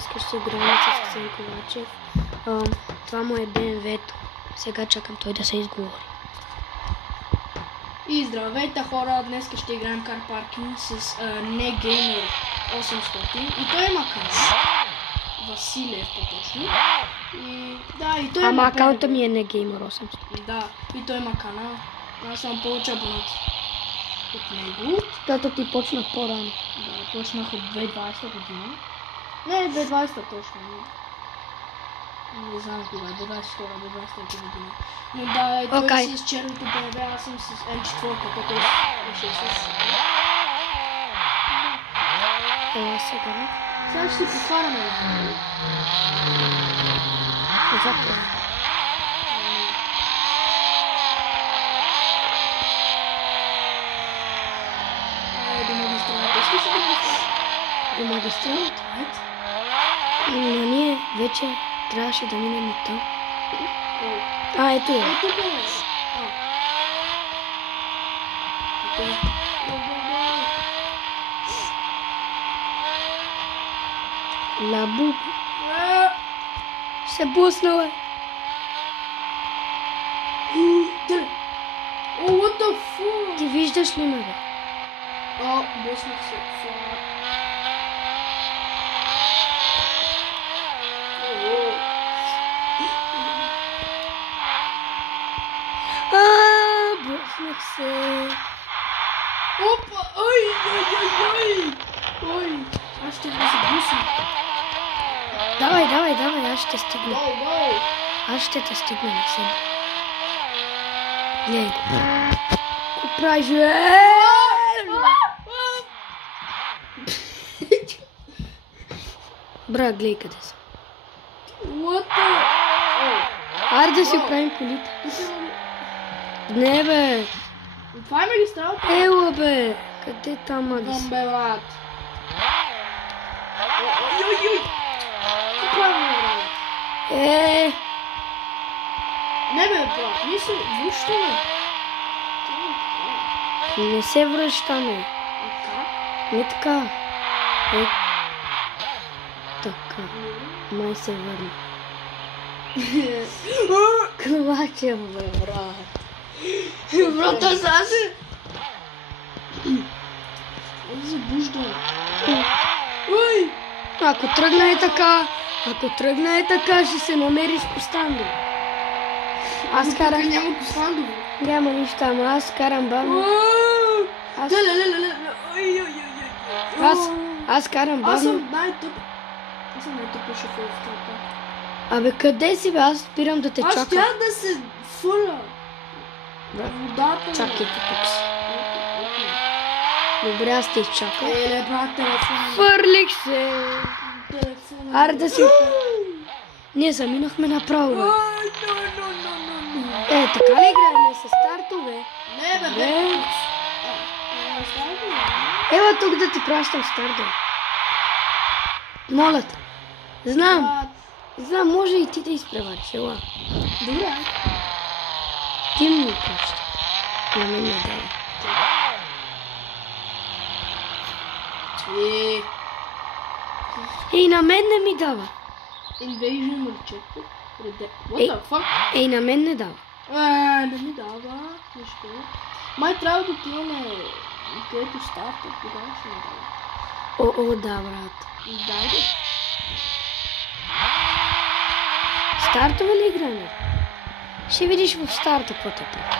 днес ще играем с Асен Ковачев. Това му е БМВ-то. Сега чакам той да се изговори. И здравейте хора, днес ще играем Car Parking с NeGamer 800 и той има канал. Василев по-точно. И да, и той Ама има акаунта ми е NeGamer 800. Да, и той има канал. Аз съм повече абонати от него. Тато ти почнах по-рано. Да, почнах от 2020 година. Не, 2020 точно. Не знам кога, 22-23 година. Но да, и той е с черното БМВ, аз съм с М4, като е 6. Ела сега. Сега ще си покараме. Exacto. До магистралата? Но ние вече трябваше да минем от там. Ето е. Лабуб. Се буснал е. О, what the fuck? Ти виждаш ли ме, бе? О, буснах се. Буснах се. Опа, ой. Аз ще да се бусна. Давай, аз ще стигна. Go. Аз ще те стигна на себе. Гледай го. Какво правиш, бе? Брат, гледай къде съм. What the? Айде да си оправим колите. Не, бе. Това е магистралата. Ела, бе. Къде там магистралата? Бомбелат. Ой. Какво правим, брат? Не бе, брат, ние се връщаме. Не се връщаме. Как? Не така. Така. Май се върна. Ковачев, бе, брат. Брат, аз се... Он забужда. Ой! Ако тръгна е така, ще се намериш Костандо. Аз карам... Няма Костандо. Няма нищо, ама аз карам бавно. Аз карам бавно. Аз съм най-тъп шофьор в това. Абе, къде си, бе? Аз спирам да те чакам. Аз трябва да се фърля. Водата. Чакайте тук си. Добре, аз те изчакам. Брат, телефона. Фърлих се. Аре да си... Ние заминахме направо, бе. Така ли играем с стартове? Не, бе. Ела тук да ти пращам стартове. Моля те. Знам, може и ти да изпревариш, ела. Добре. Ти ми праща. На мен не дава. Ей, на мен не ми дава. Invasion of checkpoint. What the fuck? Ей, на мен не дава. Не ми дава. Защо? Май трябва да отиваме където старта, тогава ще ми дава. О, да, брат. Дайде. Стартове ли играме? Ще видиш в старта какво те прави.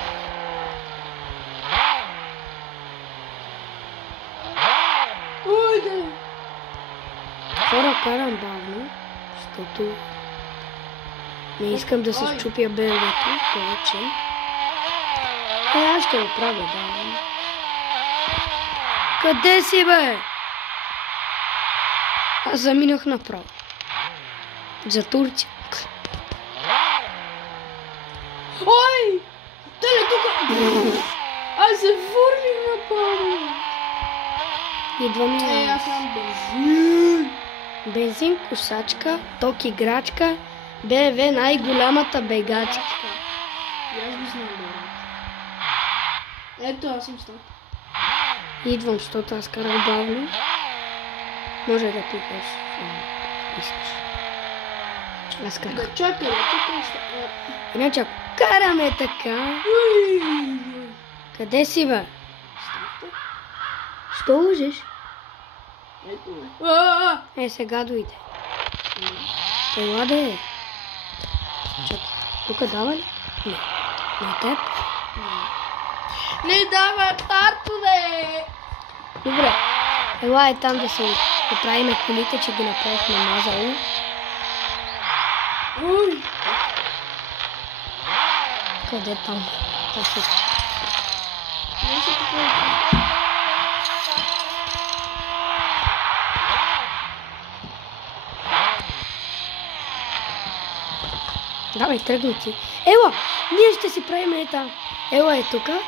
Ой, да. Хора, карам бавно, защото не искам да се счупя БМВ-то повече. Аз ще го правя, да. Къде си, бе? Аз заминах направо. За Турция. Ой! Теле тук! Аз се върних направо! Идваме. Аз имам бензин. Бензин, косачка, ток играчка, БМВ най-голямата бегачка. И аз ги знам, бе. Ето, аз съм стат. Идвам, защото аз карах бавно. Може да пипаш. искаш. Аз карам. Да, чакай, чакай. Иначе ако караме така... Къде си, бе? Що лъжеш? Ето, бе. Сега дойде. Ела да е. Чакай, тук дава ли? Не. На теб? Не дава тартове! Добре. Ела е там да си поправим колите, че ги направихме мазало. Ой! Къде там? Не се Давай, тръгни ти. Ела, ние ще си правим там. Ела е тука.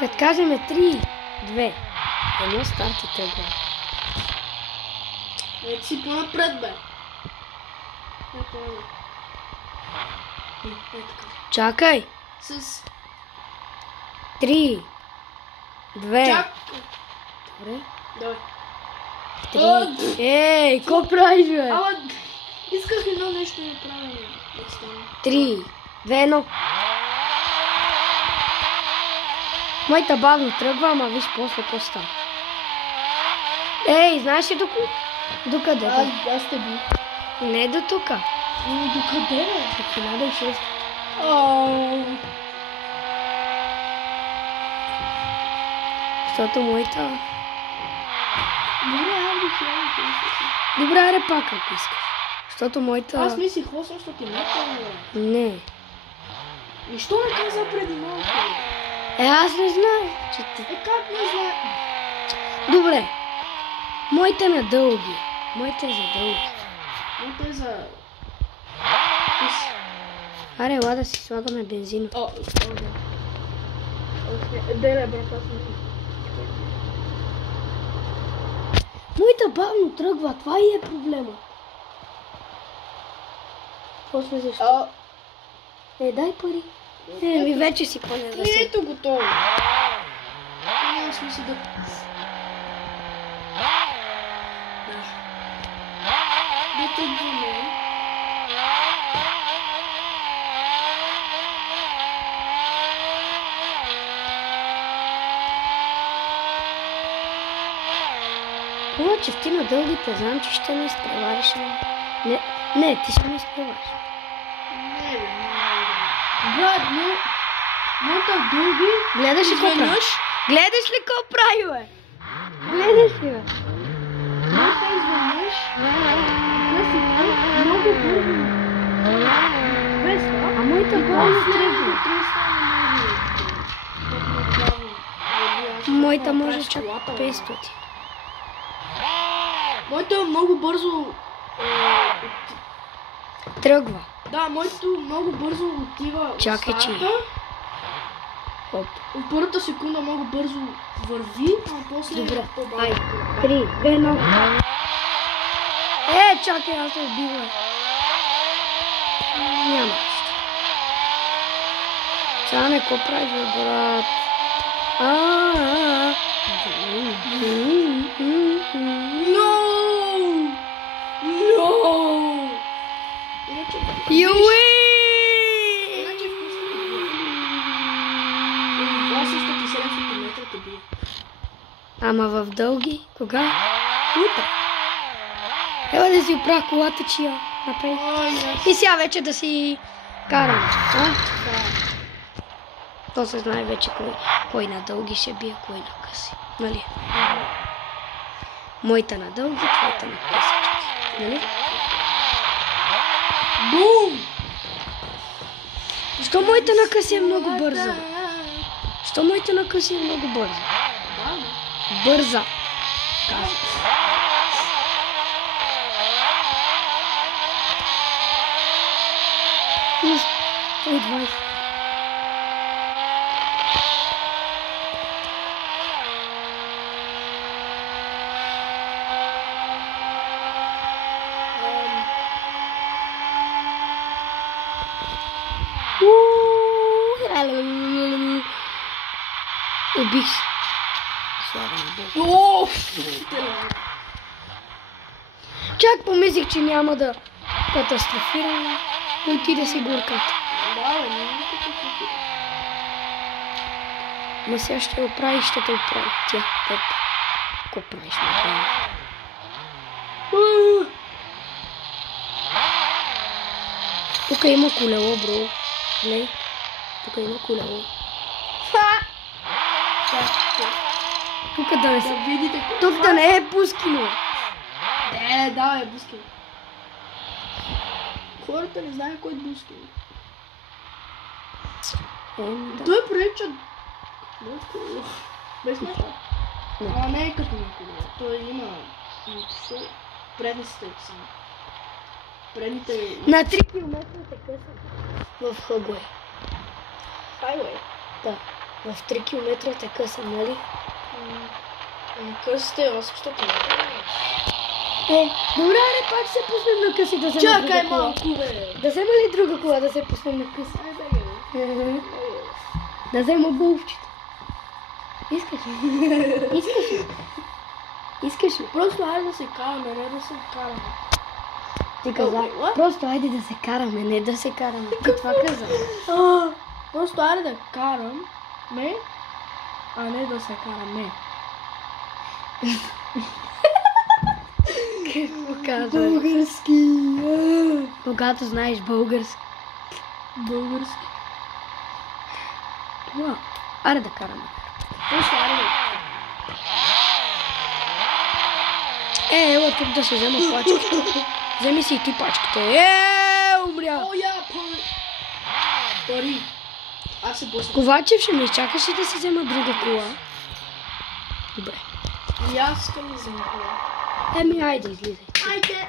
Като кажем 3, 2, 1, старт и тръгва. Ето си по-напред, бе. Чакай. С... 3, 2, Чак! добре. Давай. 3. Ей, какво правиш, бе? Ама... Исках едно нещо да правя. 3, 2, 1. Моята бавно тръгва, ама виж после какво става. Ей, знаеш ли докъде? Аз те бих. Не до тука. Докъде, бе? До 1006. Защото моята... Добре, Добре, аре пак, ако искаш. Защото моята... Аз мислих 800 метра. Не. И що не каза преди малко? Аз не знам, че ти... Как не знае? Добре. Моите на дълги. Моите за дълги. Моите за... Аре, ела да си слагаме бензин. Да. Деле, брат, аз не. Моята бавно тръгва, това и е проблема. После защо? Дай пари. Ми вече си поне да се... Ето готово. Няма смисъл да... Да тръгваме. Че в ти на дългите знам, че ще ме изпревариш. Не, ти ще ме изпревариш. Не, бе, брат, моята дълги... Гледаш ли какво прави? Гледаш ли какво прави, бе? Гледаш ли, бе? Моята изведнъж... Много бързо. А моята бавно тръгва. Моята може чак 500. Моето много бързо... Тръгва. Да, моето много бързо отива. Чакай, че... От първата секунда много бързо върви, а после... Добре, ай, 3, 2, 1. Чакай, аз се убива. Няма. Сега не какво правиш, брат? You win! Иначе вкусно. 800 метра те бие. Ама в дълги? Кога? Утре. Ела да си оправя колата, че я направи. И сега вече да си карам. То се знае вече кой на дълги ще бие, кой на къси. Нали? Моята на дълги, твоята на късички. Нали? Бум! Защо моята на къси е много бърза? Защо моята на къси е много бърза? Бърза. Ой, 20. Убих се. Слава на Бог. Чак помислих, че няма да катастрофирам. Отиде си горката. Да, бе, няма да катастрофира. Ма сега ще оправи, ще те оправи. Тя, Пеп. Ко правиш на бе? Тук има колело, бро. Глей. Тук има колело. Тук да не Да се... видите. Тук да не е пускино. Да, е Бускин. Хората не знаят кой е Бускин. Да. Той прилича... Без смешно. Ама не е като никога. Той има... Предните само. Предните... На 3 км те късам. В Хъгуей. Хайуей. Да. В 3 км те късам, нали? Късите 800 метра. Добре, пак се пуснем на къси да взема Чакай друга кола. малко, бе. Да взема ли друга кола да се пуснем на къси? Да взема булвчета. Искаш ли? Искаш ли? Искаш ли? Просто айде да се караме, не да се караме. Ти каза, what? просто айде да се караме, не да се караме. Ти това каза. Просто айде да карам, а не да се караме. Какво казваш? Български. Когато знаеш български. Български. Уау. Аре да караме. Просто айде да... Ела тук да се взема пачката. Вземи си и ти пачката. Умря. О, я, пари. Аз се пусна. Ковачев, ще ме изчакаш и да си взема друга кола. Добре. И аз искам да взема кола. Айде, излизай. Айде.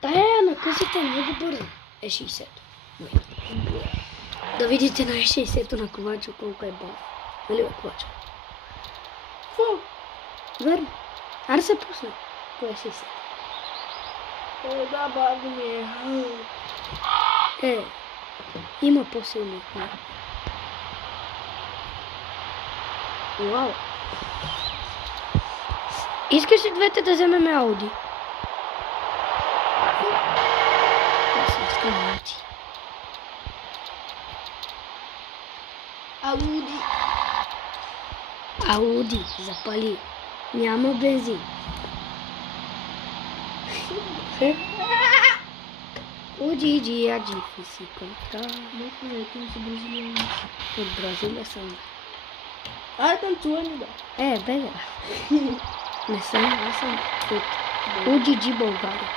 Тая на късите е много бързо. 60. Да видите на 60-то на Ковачев колко е бавно. Нали бе, Ковачев? Какво? Верно. Аре се пусна. По 60. Да, бавно ми е. Има по-силни хора. Уау. Искаш ли двете да вземем Ауди? Аз искам Ауди. Ауди, запали. Няма бензин. Уди, аджи, физиката. От Бразилия съм. Айде танцувай ми, да. Бе. Не съм, аз съм от Уджиджи, България.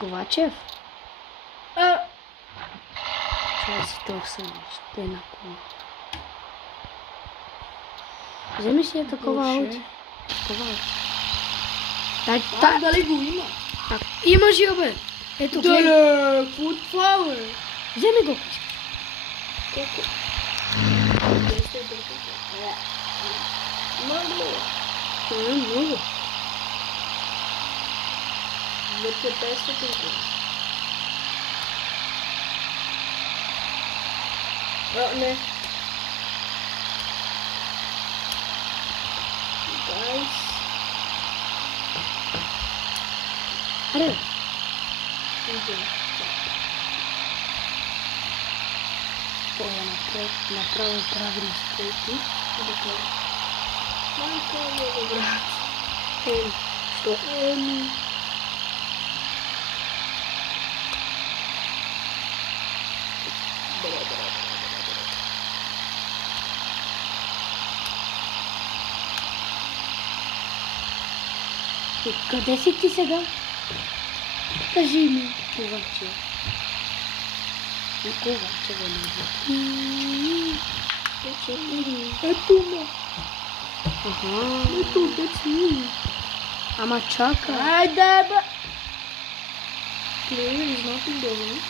Ковачев? Чай си търсим, ще на кола. Вземи си е такова Ауди. Такова Ауди. Дали го има? Имаш я, бе. Ето, гледай. Какво това, бе? Вземи го. Колко? Много. Вече 500. Не. Guys. Аре, направо правилно стройки. Майка е, брат. Що? Къде си ти сега? Кажи ми. Коваче. И Коваче го не Ето ме. Ето, деци. Ама чакай. Айде, бе. There is nothing going.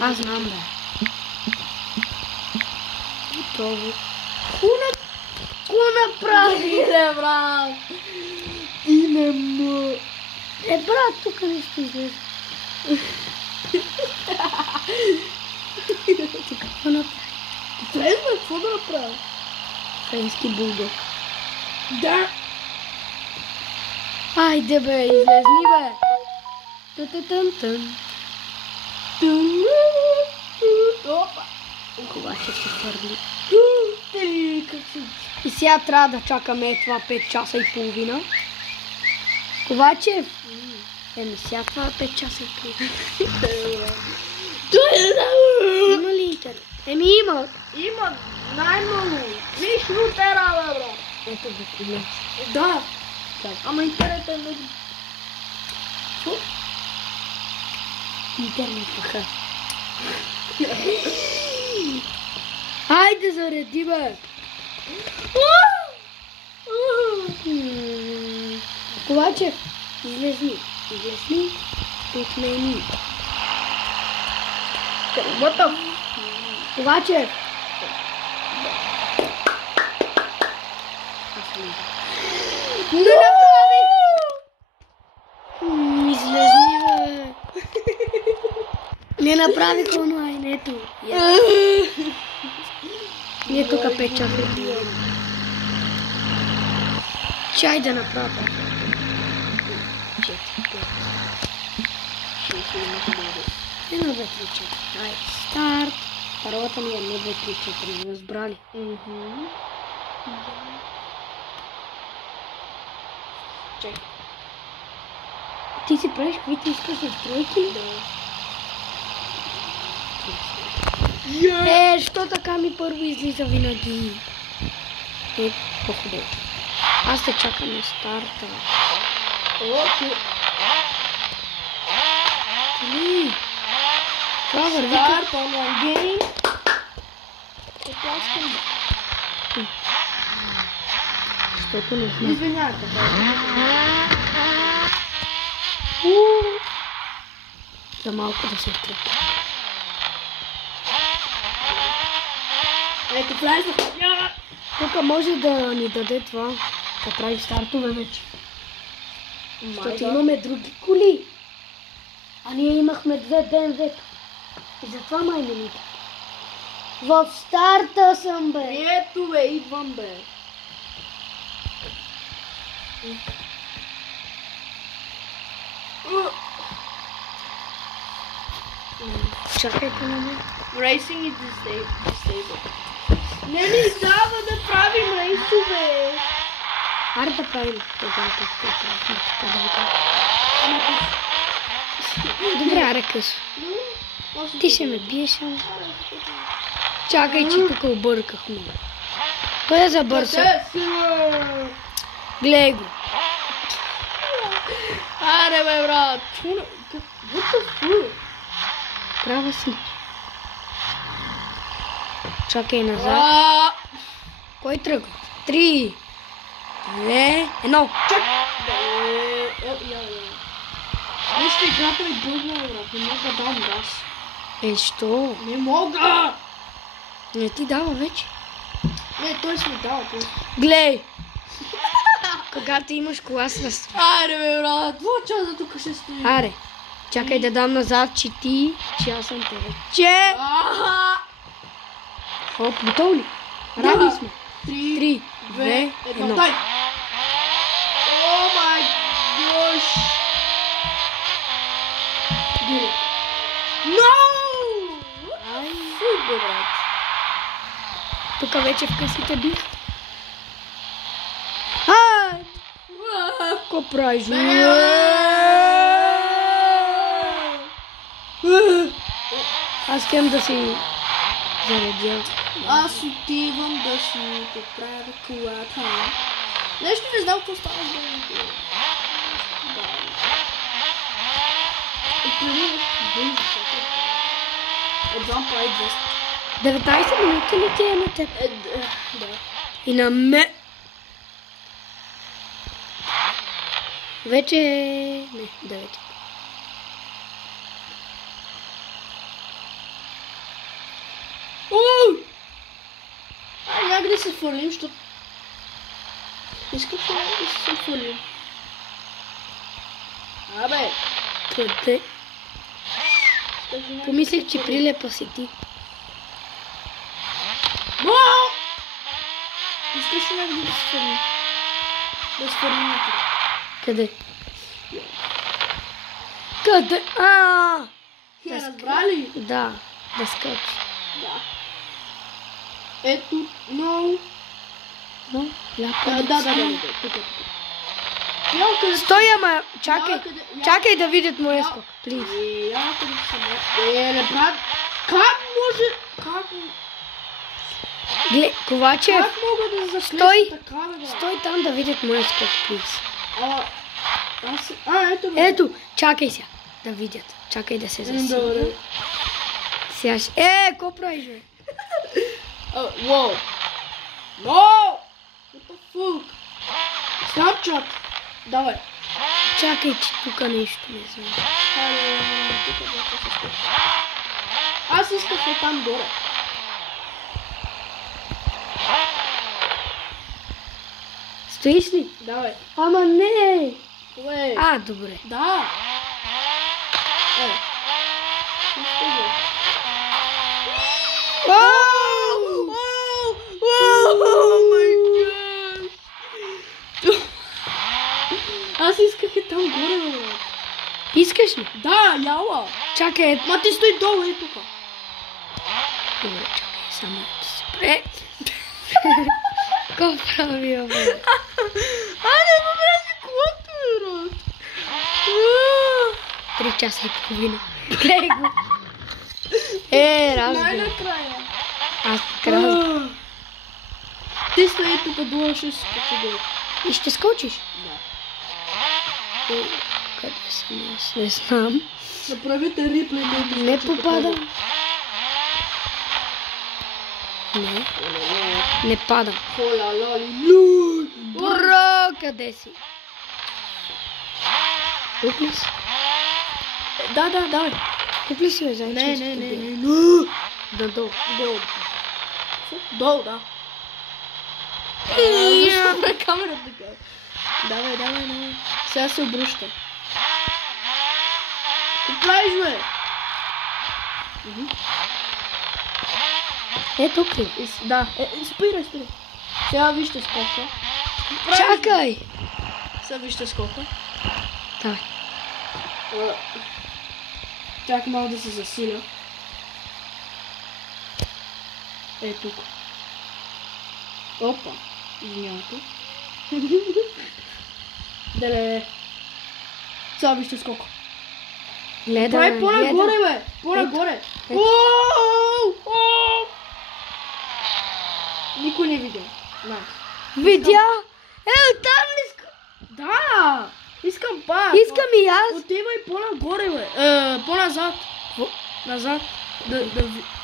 Аз знам, бе. Готово. Ко направи, Иде, брат. Ти не му. брат, тук нещо излезе. Ти какво направи? Трезва, какво да направя? френски булдог. Да! Айде бе, излезни бе! Тън-тън-тън. Опа! Кога ще се хвърли? Как си... И сега трябва да чакаме това 5 часа и половина. Ковачев! Еми сега това 5 часа и половина. Има ли интернет? Еми има. Има най-много. Виж рутера, бе, брат. Ето го погледна. Да. Так. Ама интернет е много... Що? Интернет паха. Айде зареди бе! Ковачев, излезни. Отмени. What the... Ковачев! Не направи! Излезни бе! Не направих онлайн, ето. Ние тук 5 часа бием. Чай да направя. 1, 2, 3, 4. Айде, старт. Паролата ми е 1, 2, 3, 4. Разбрали? Чакай. Ти си правиш каквито искаш настройки? Да. Що така ми първо излиза винаги? По-хубаво. Аз те чакам на старта. Окей. Това върви Старт, онлайн гейм. Епласкам. защото не знам. Извинявайте. За малко да се отрепа. Ето, влезах. Тук може да ни даде това, да прави стартове вече. Защото имаме други коли. А ние имахме 2 BMW-та. И затова май не ни даде. В старта съм, бе. Ето, бе, идвам, бе. Чакайте на мен. Racing is disabled. Не ни дава да правим рейсове. Аре да правим това, както правихме така да ви кажа. Добре, аре късо. Ти ще ме биеш, ама. Чакай, че тук объркахме. Той е забърса. Гледай го. Аре, бе, брат. What the fuck? Права си. Чакай назад. Кой тръгва? 3, 2, 1. Чак! Нещо играта ми бъдна, брат. Не мога да дам газ. Що? Не мога! Не ти дава вече. Не, той си ми дава. Глей! Когато имаш кола с... Аре, бе, брат. 2 часа тук ще стои. Аре, чакай да дам назад, че аз съм тебе. Че! Хоп, готов ли? Равни сме. 3, 2, 1. Дай! О май гош! No! Ай, Фу, брат. тук вече в късите бих. Ай! Ко правиш? Аз искам да си заредя. Аз отивам да си поправя колата. Нещо не знам какво става с дълното. Едвам прави 19 минути ли ти е на теб? 200. Да. И на ме... Вече... Не, 9. Някъде се фърлим, защото... Искам да се фърлим. Абе! Къде? Помислих, че прилепа си ти. Искаш ли някой да се фърни? Да се фърни вътре. Къде? Къде? Не разбрали? Да, да скочи. Да. Ето, много. Но, Да, тук. Стой, ама, чакай. Някъде- Чакай да видят моя скок, плиз. Някъде съм. Не прави. Как може? Глед, Ковачев, Как мога да заклеша Стой. така, бе? стой там да видят моя скок, плиз. Ето ме. Ето, чакай сега да видят. Чакай да се засили. Добре. Сега ще... какво правиш, бе? Wow. No! What the fuck? Snapchat. Давай. Чакай, че тук нещо не знам. Аз исках е там горе. Стоиш ли? Давай. Ама не! Уей. Добре. Да. Нищо го. Аз исках е там горе, бе. Искаш ли? Да, яла. Чакай, Ма ти стой долу, е тука. Добре, чакай, само да се спре. Какво прави, бе? Не го прави колото, брат. 3 часа и половина. Гледай го. Разби. Най-накрая. Аз края. Ти стои тук долу, ще се скочи долу. И ще скочиш? Да. Къде съм аз? Не знам. Направите реплей, да Не попадам. Не. Не падам. Хола, лоли, Бро, къде си? Тук ли си? Да, давай. Тук ли си, бе, зайче? Не. Долу. Долу, да. Защо на камерата така? Давай. Сега се обръща. Какво правиш, бе? Тук ли? Да, спирай. Сега вижте скока. Чакай! Сега вижте скока. Давай. Чак малко да се засиля. Тук. Опа. Извинявайте. Деле. Сега вижте скока. Прави по-нагоре, бе! По-нагоре! Никой не видя. Видя? Там ли? Да! Искам пак. Искам и аз. Отивай по-нагоре, бе. По-назад. Назад.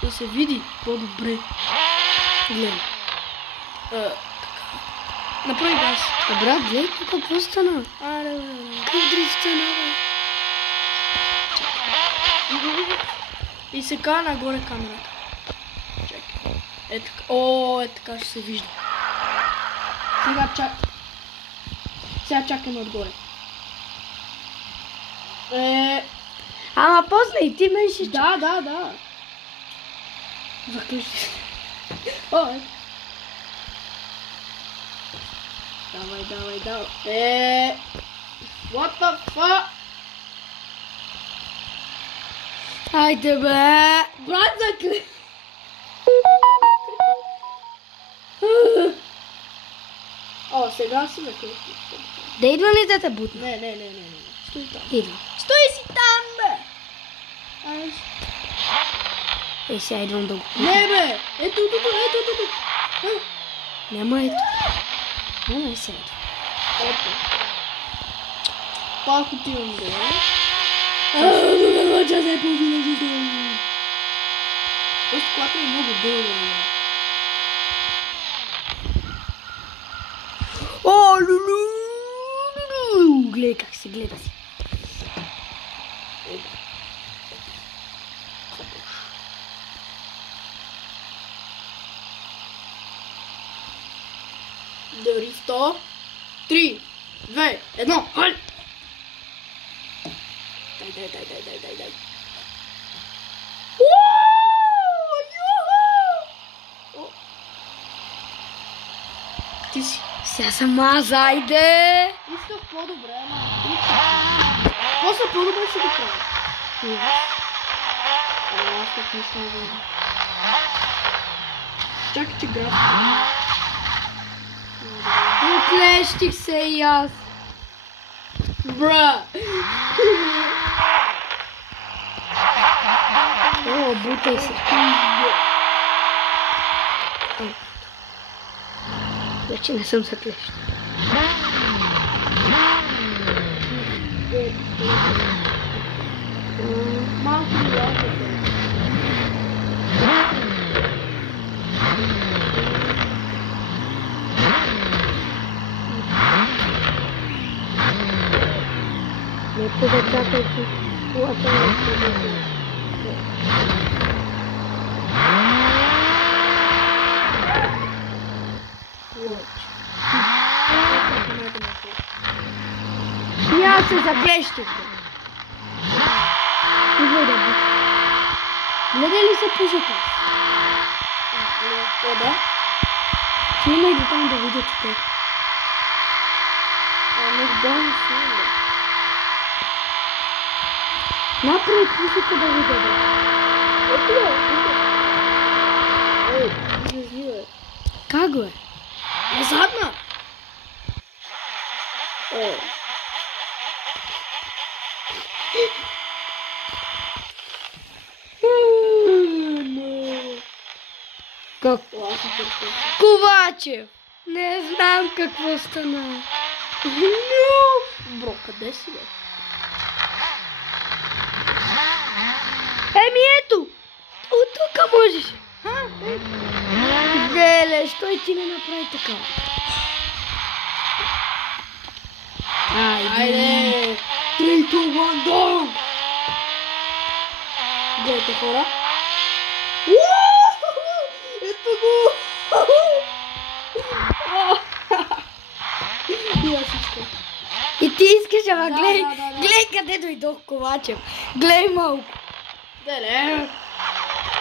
Да се види по-добре. Гледай. Направи газ. Брат, гледай тук какво стана. Какъв дрифт стана, бе? И сега нагоре камерата. Чакай. Така. Така ще се вижда. Сега чакаме отгоре. Ама после и ти ме ще... Да. Заключи. Давай. What the fuck? Айде, бе! Брат, закле! Сега си закле. Да идва ли да те бутна? Не. Стой там. Идва. Стой си там, бе! Сега идвам да го... Не, бе! Ето. Няма ето. Няма сега. Ето. Пак отивам долу. Час е половина за долу. Просто когато е много дълго. Лулу! Гледай как се гледа си. Дрифта. 3, 2, 1. Хай! Дай. Ти си. Сега съм аз, айде! Исках по-добре, ама... После по-добре ще го правя. И аз. Аз так нищо не знам. Чакай, че граф. Оклещих се и аз. Бра! О, бутай се. Вече не съм заклещ. Малко ми лапата. Не да чакай, че колата не се и аз се заклещих. Идвай да бъде. Гледай ли се пушата? Да? Снимай до там да видя, че те. Не да снимай. Напред пушата да видя, да. Ето да, ей, излези, бе. Как го е? Назадна! Е. Как? Аз съм търпя. Ковачев! Не знам какво стана. Бро, къде си, бе? Еми ето! От тук можеш. Деле, що ти не направи така? Айде! 3, 2, 1, go! Гледайте, хора. Ето го! И аз искам. И ти искаш, ама Да, гледай, да. гледай къде дойдох Ковачев. Гледай малко. Деле!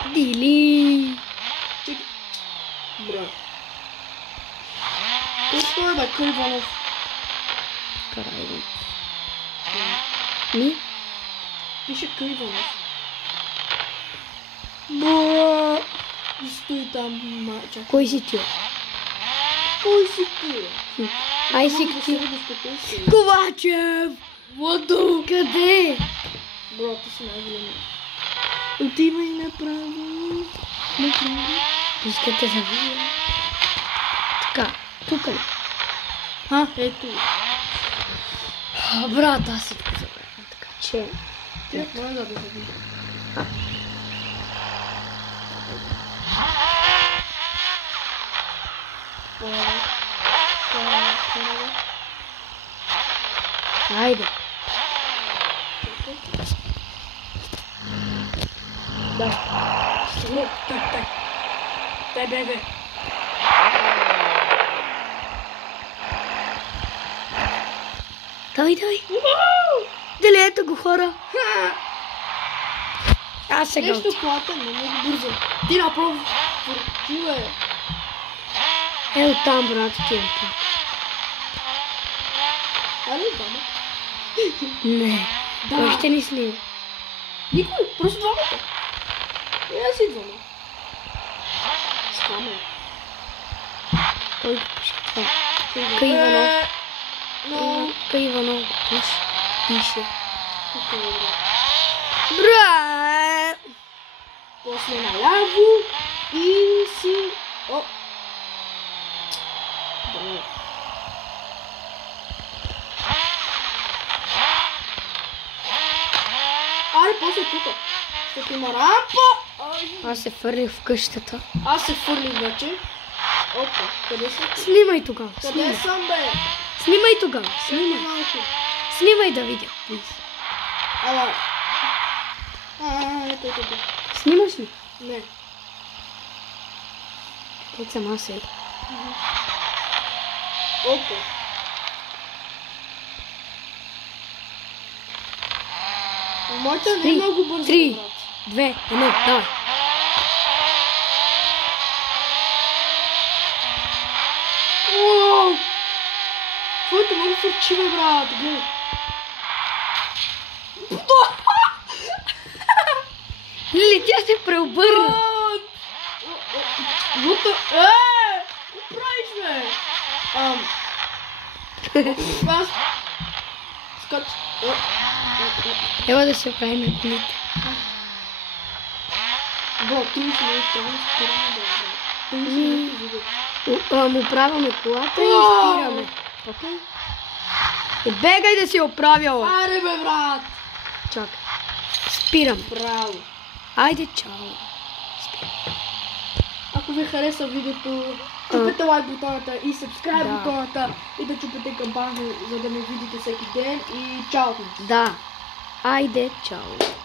Дили. Чекай. Бра. Какво е, бе, Криванов? Карай го. Ми? Пише Криванов. Бо. И стои там, чакай. Кой си ти? Кой си ти? Ай си Много ти. се безпокойся. Ковачев! Водо! Къде? Бро, ти си най-големия. Отивай направо. Направо. Искате да видя. Така, тук ли? Ето. Брат, аз си тук забравям. Така че... Ти може да види. Айде. Да. Дай, бегай. Давай. Дали ето го хора? Аз сега Нещо платен, но много бързо. Ти направо върти, бе. Ето там, брат, отивам там. Али, дама? Не, Да. още не снимам. Никой, просто двамата. И аз идвам. С камера. Кой го пише това? Кой Иванов? Но... Кой Иванов го пише? Тук е добре. Брат! После наляво и си... О! Добре. Айде, после тук. Защото има рампа. Ай. Аз се фърлих в къщата. Аз се фърлих вече. Опа, къде си ти? Снимай тогава. Къде съм, бе? Снимай тогава. Снимай. Малко. Снимай да видя. Please. Ала. Ето. Снимаш ли? Не. Ето съм аз е. Опа. Моята не е много бързо. 3, брат. 2, 1, давай. Ууу! Твоето много фърчи, бе, брат, гледай. Лили, тя се преобърна. Какво правиш, бе? Аз... Скач. Трябва да се оправим на колите. Бо, 30 минути, трябва да спираме да е. 30 минути, Му правяме колата и спираме. Окей? Бегай да си оправяла. Аре, бе, брат! Чакай. Спирам. Браво! Айде, чао. Ако ви хареса видеото, чупете лайк бутоната и subscribe Да. бутоната и да чупете камбана, за да ме видите всеки ден и чао! Да. Айде, чао.